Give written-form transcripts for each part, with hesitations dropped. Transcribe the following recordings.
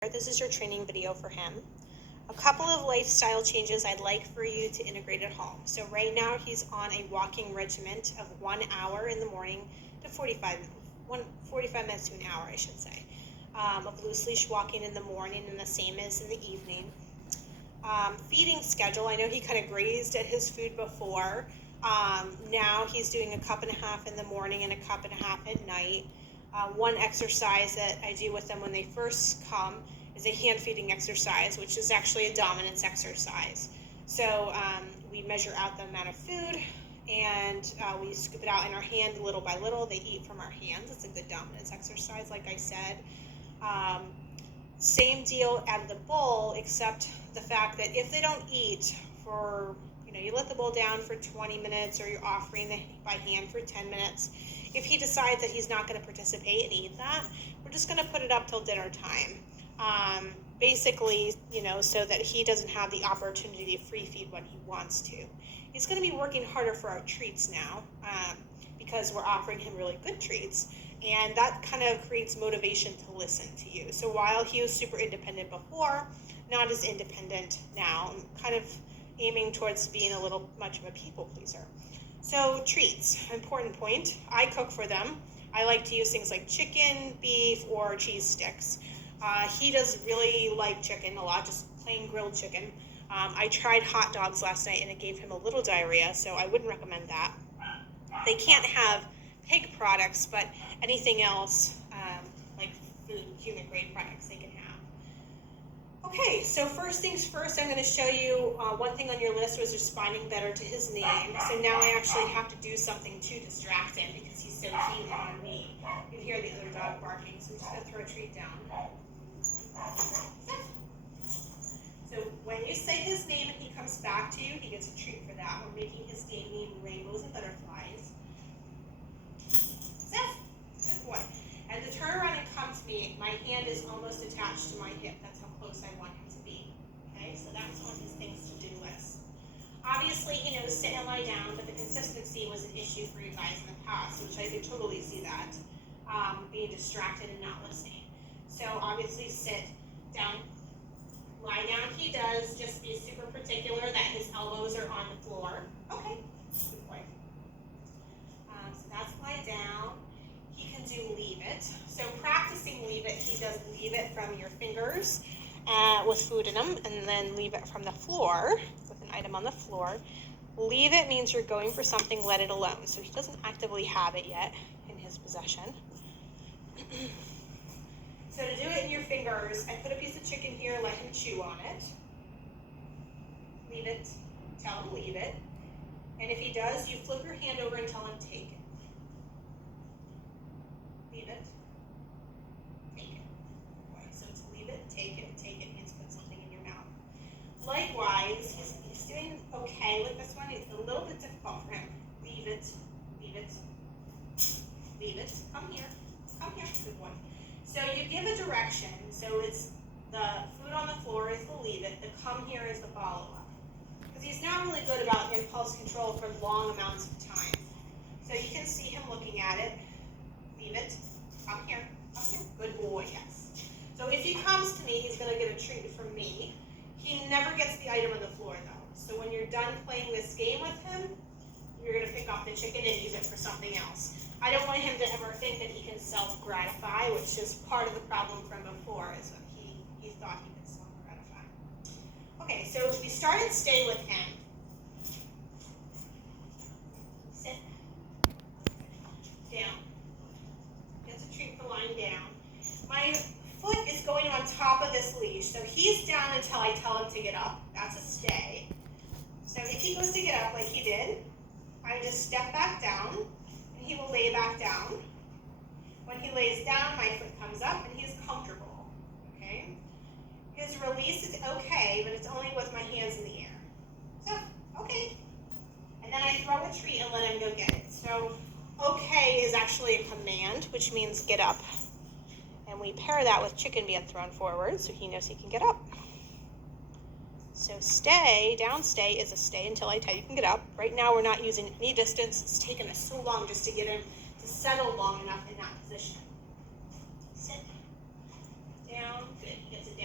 This is your training video for him. A couple of lifestyle changes I'd like for you to integrate at home. So right now he's on a walking regimen of 1 hour in the morning to 45 minutes to an hour, I should say, of loose leash walking in the morning and the same as in the evening. Feeding schedule, I know he kind of grazed at his food before. Now he's doing a cup and a half in the morning and a cup and a half at night. One exercise that I do with them when they first come is a hand feeding exercise, which is actually a dominance exercise. So we measure out the amount of food and we scoop it out in our hand little by little. They eat from our hands. It's a good dominance exercise, like I said. Same deal out of the bowl, except the fact that if they don't eat for, you let the bowl down for 20 minutes or you're offering by hand for 10 minutes. If he decides that he's not going to participate and eat that, we're just going to put it up till dinner time. Basically, so that he doesn't have the opportunity to free feed when he wants to. He's going to be working harder for our treats now because we're offering him really good treats. And that kind of creates motivation to listen to you. So while he was super independent before, not as independent now, kind of aiming towards being a little much of a people pleaser. So treats, important point. I cook for them. I like to use things like chicken, beef, or cheese sticks. He does really like chicken a lot, just plain grilled chicken. I tried hot dogs last night and it gave him a little diarrhea, so I wouldn't recommend that. They can't have pig products, but anything else, like food, human grade products, they can have. Okay, so first things first, I'm going to show you one thing on your list was responding better to his name. So now I actually have to do something to distract him because he's so keen on me. You can hear the other dog barking, so I'm just going to throw a treat down. So when you say his name and he comes back to you, he gets a treat for that. We're making his game mean rainbows and butterflies. Zephs, good boy. And to turn around and come to me, my hand is almost attached to my hip. That's how close I want him to be. Okay, so that's on his things to do list. Obviously, he knows sit and lie down, but the consistency was an issue for you guys in the past, which I could totally see that, being distracted and not listening. So obviously sit down, lie down he does, just be super particular that his elbows are on the floor. Okay, good boy. So that's lie down. He can do leave it. So practicing leave it, he does leave it from your fingers with food in them, and then leave it from the floor with an item on the floor. Leave it means you're going for something, let it alone. So he doesn't actively have it yet in his possession. So to do it in your fingers, I put a piece of chicken here, let him chew on it. Leave it, tell him leave it. And if he does, you flip your hand over and tell him take it. Leave it, take it. Right, so it's leave it means put something in your mouth. Likewise, he's doing okay with this one. It's a little bit difficult for him. Leave it, leave it, leave it. Come here, good boy. So you give a direction. So it's the food on the floor is the leave it. The come here is the follow up. Because he's not really good about impulse control for long amounts of time. So you can see him looking at it. Leave it. Come here. Good boy, yes. So if he comes to me, he's going to get a treat from me. He never gets the item on the floor, though. So when you're done playing this game with him, you're going to pick off the chicken and use it for something else. I don't want him to ever think that he can self-gratify, which is part of the problem from before, is that he thought he could self-gratify. Okay, so we start and stay with him. Sit. Down. Gets a treat for lying down. My foot is going on top of this leash, so he's down until I tell him to get up. That's a stay. So if he goes to get up like he did, I just step back down, and he will lay back down. When he lays down, my foot comes up, and he's comfortable. Okay? His release is okay, but it's only with my hands in the air. So, okay. And then I throw a treat and let him go get it. So, okay is actually a command, which means get up. And we pair that with chicken being thrown forward, so he knows he can get up. So stay, down stay is a stay until I tell you can get up. Right now we're not using any distance. It's taken us so long just to get him to settle long enough in that position. Sit. Down. Good. He gets it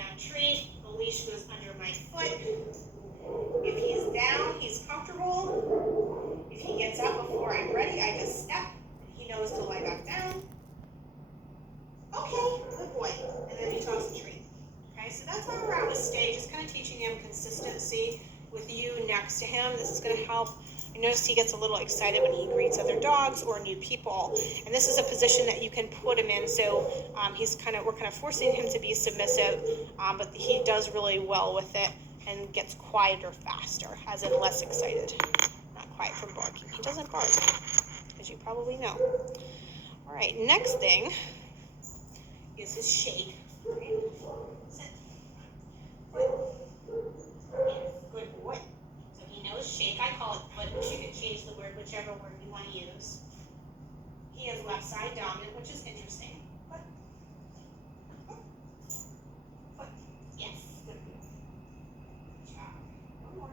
knows to lie back down. Okay, good boy. And then he toss the treat. Okay, so that's where we're at with stay, just kind of teaching him consistency with you next to him. This is going to help. I notice he gets a little excited when he greets other dogs or new people. And this is a position that you can put him in. So we're kind of forcing him to be submissive, but he does really well with it and gets quieter faster, as in less excited. Not quiet from barking. He doesn't bark, as you probably know. All right, next thing is his shake. Right? Sit. Good. Yes, good boy. So he knows shake. I call it foot. You can change the word, whichever word you want to use. He is left side dominant, which is interesting. Foot. Foot. Yes, good. Good job. One more.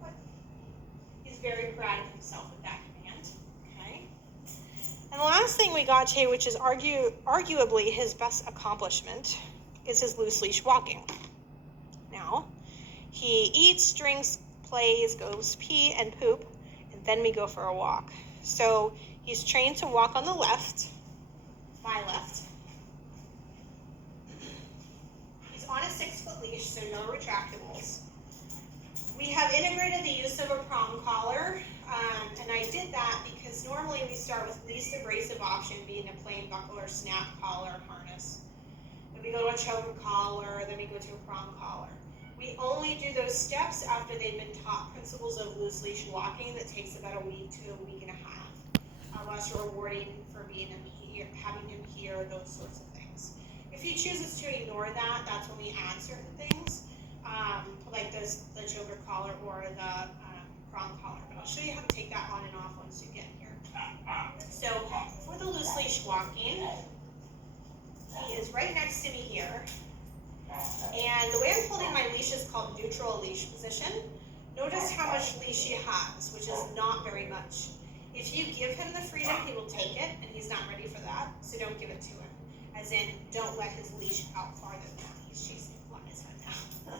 Foot. He's very proud of himself with that command. Okay. And the last thing we got to, which is arguably his best accomplishment, is his loose leash walking. Now, he eats, drinks, plays, goes pee and poop, and then we go for a walk. So he's trained to walk on the left, my left. He's on a 6-foot leash, so no retractables. We have integrated the use of a prong collar, and I did that because normally we start with least abrasive option being a plain buckle or snap collar harness. Then we go to a choker collar, then we go to a prong collar. We only do those steps after they've been taught principles of loose leash walking. That takes about a week to a week and a half. Less rewarding for being here, having him hear those sorts of things. If he chooses to ignore that, that's when we add certain things, like the choker collar or the prong collar. But I'll show you how to take that on and off once you get here. So for the loose leash walking, he is right next to me here. And the way I'm holding my leash is called neutral leash position. Notice how much leash he has, which is not very much. If you give him the freedom, he will take it, and he's not ready for that, so don't give it to him. As in, don't let his leash out farther than that. He's chasing on his head now.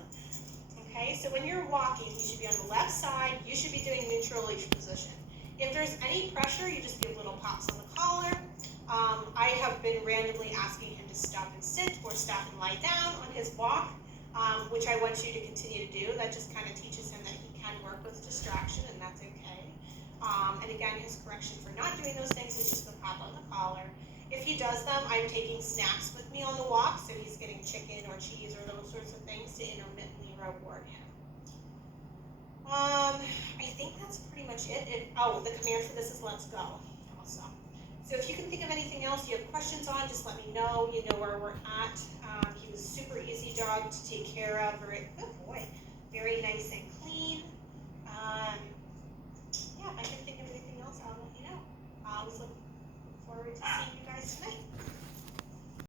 Okay, so when you're walking, you should be on the left side. You should be doing neutral leash position. If there's any pressure, you just give little pops on the collar. I have been randomly asking him to stop and sit or stop and lie down on his walk, which I want you to continue to do. That just kind of teaches him that he can work with distraction, and that's okay. And again, his correction for not doing those things is just the pop on the collar. If he does them, I'm taking snacks with me on the walk, so he's getting chicken or cheese or those sorts of things to intermittently reward him. I think that's pretty much it. The command for this is let's go. Awesome. So if you can think of anything else you have questions on, just let me know. You know where we're at. He was a super easy dog to take care of. Very good boy. Very nice and clean.